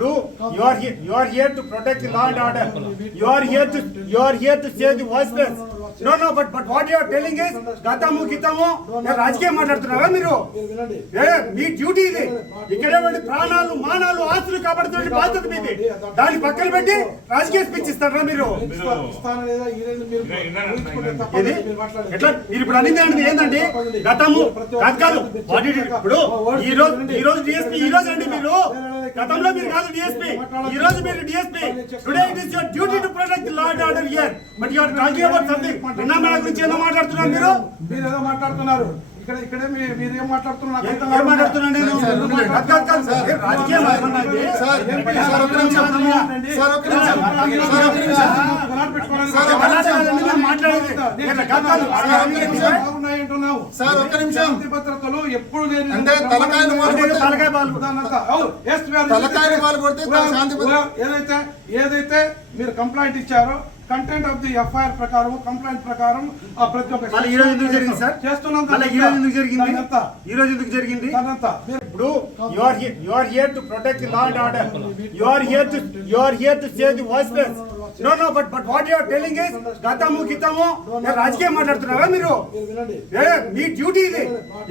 ఇప్పుడు you are you are here to protect the law and order you are here to you are here to save the voiceless no no but but what you telling is గతము గితము రాజకీయం మాట్లాడుతున్నారా మీరు? మీ duty ఇది. ఇక్కడ ప్రాణాలు మానాలు ఆస్తులు కాపాడుతున్న బాధ్యత మీది. దాన్ని పక్కన పెట్టి రాజకీయ స్పీచ్ ఇస్తారా మీరు? మీరు ఇది? ఎట్లా? మీరు ఇప్పుడు అనింది అనేది ఏంటండి గతము కాదు కాదు. ఇప్పుడు ఈ రోజు ఈ రోజు డిఎస్పీ ఈ రోజు అండి మీరు. గతంలో మీరు కాదు డిఎస్పీ ఈ రోజు మీరు DSP today it is your duty to protect the law and order here but you are talking about something విన్నామా గురించి ఏదో మాట్లాడుతున్నారు మీరు మీరు ఏదో మాట్లాడుతున్నారు ఇక్కడ ఇక్కడే మీరు ఏం. మాట్లాడుతున్నాను మాట్లాడేది. సార్, ఒక్క నిమిషం. ఎప్పుడు ఏదైతే ఏదైతే మీరు కంప్లైంట్ ఇచ్చారో కంటెంట్ ఆఫ్ ది ఎఫ్ఐఆర్ ప్రకారం కంప్లైంట్ ప్రకారం ఆ ప్రతి ఒక్క ఈ రోజు ఎందుకు జరిగింది సార్? చేస్తున్నాం ఈ రోజు ఎందుకు జరిగింది? దానంతా. ఈ రోజు ఎందుకు జరిగింది? దానంతా. మీరు ఇప్పుడు you are you are here to protect the law and order you are here to you are here to save the voiceless no no but but what you're telling is గతము గితము రాజకీయం మాట్లాడుతున్నారా మీరు? మీ డ్యూటీ ఇది.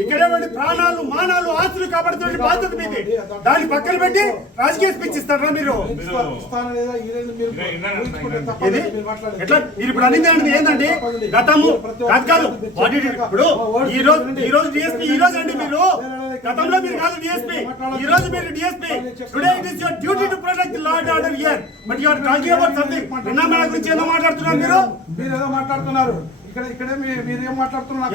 ఇక్కడ ప్రాణాలు మానాలు ఆస్తులు కాపాడుతున్న బాధ్యత మీది. దాన్ని పక్కన పెట్టి రాజకీయ స్పీచ్ ఇస్తారా మీరు? ఇది ఎట్లా? మీరు ఇప్పుడు అనింది అనేది ఏంటంటే గతము కాదు కాదు. ఇప్పుడు ఈ రోజు ఈ రోజు డిఎస్పీ ఈ రోజు అండి మీరు. గతంలో మీరు కాదు డిఎస్పీ ఈ రోజు మీరు DSP today it is your duty to protect the law and order here but you are talking about something విన్నామా గురించి ఏదో మాట్లాడుతున్నారు మీరు మీరు ఏదో మాట్లాడుతున్నారు ఇక్కడ ఇక్కడే మీరు ఏం మాట్లాడుతున్నారు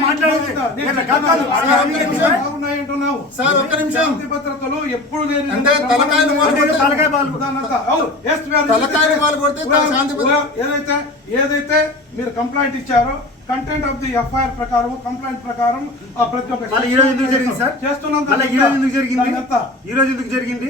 మాట్లాడేది. సార్, ఒక్క నిమిషం. భద్రతలు ఎప్పుడు అంటే తలకాయలు తలకాయ తలకాయలు కొడితే ఏదైతే ఏదైతే మీరు కంప్లైంట్ ఇచ్చారో కంటెంట్ ఆఫ్ ది ఎఫ్ఐఆర్ ప్రకారం కంప్లైంట్ ప్రకారం ఆ ప్రతి ఒక్క మళ్ళీ ఈ రోజు ఎందుకు జరిగింది సార్? చేస్తున్నాం. మళ్ళీ ఈ రోజు ఎందుకు జరిగింది. ఈ రోజు ఎందుకు జరిగింది?